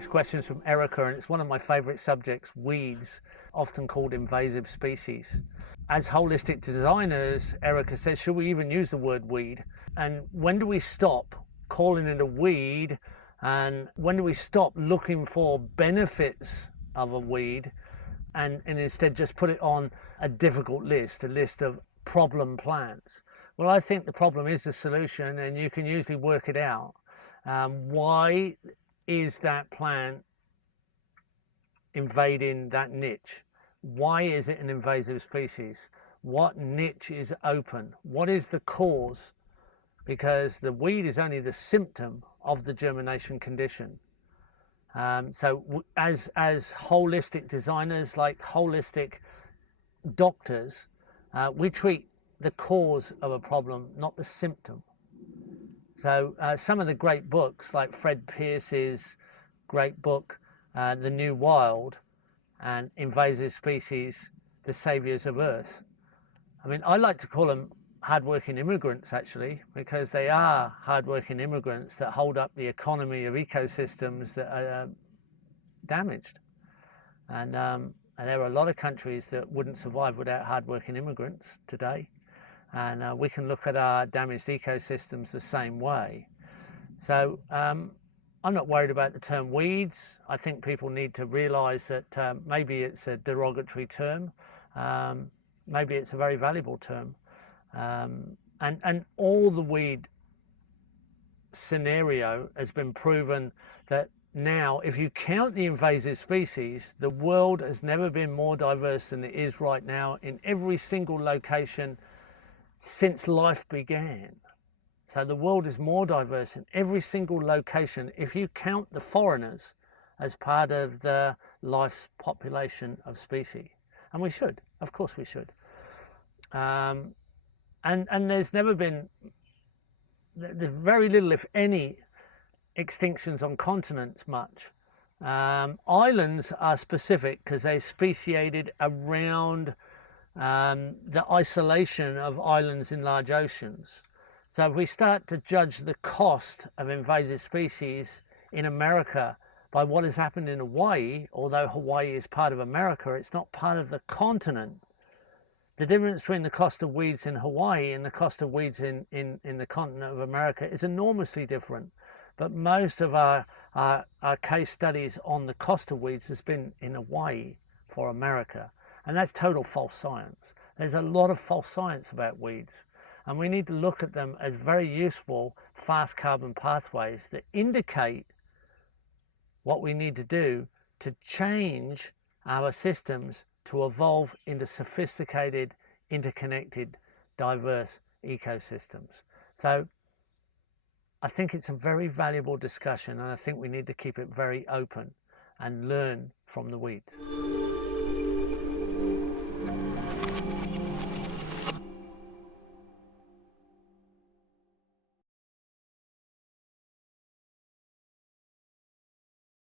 next question is from Erica, and it's one of my favorite subjects, weeds, often called invasive species. As holistic designers, Erica says, should we even use the word weed? And when do we stop calling it a weed? And when do we stop looking for benefits of a weed and instead just put it on a difficult list, a list of problem plants? Well, I think the problem is the solution, and you can usually work it out. Why is that plant invading that niche? Why is it an invasive species? What niche is open? What is the cause? Because the weed is only the symptom of the germination condition. So as holistic designers, like holistic doctors, we treat the cause of a problem, not the symptom. So some of the great books, like Fred Pierce's great book, The New Wild, and Invasive Species, The Saviors of Earth. I mean, I like to call them hardworking immigrants, actually, because they are hardworking immigrants that hold up the economy of ecosystems that are damaged. And there are a lot of countries that wouldn't survive without hardworking immigrants today. And we can look at our damaged ecosystems the same way. So I'm not worried about the term weeds. I think people need to realize that maybe it's a derogatory term. Maybe it's a very valuable term. And all the weed scenario has been proven that now, if you count the invasive species, the world has never been more diverse than it is right now in every single location since life began. So the world is more diverse in every single location if you count the foreigners as part of the life's population of species. And we should, of course we should. And there's never been, there's very little, if any, extinctions on continents much. Islands are specific because they're speciated around the isolation of islands in large oceans. So if we start to judge the cost of invasive species in America by what has happened in Hawaii, although Hawaii is part of America, it's not part of the continent. The difference between the cost of weeds in Hawaii and the cost of weeds in the continent of America is enormously different. But most of our case studies on the cost of weeds has been in Hawaii for America. And that's total false science. There's a lot of false science about weeds. And we need to look at them as very useful fast carbon pathways that indicate what we need to do to change our systems to evolve into sophisticated, interconnected, diverse ecosystems. So I think it's a very valuable discussion, and I think we need to keep it very open and learn from the weeds.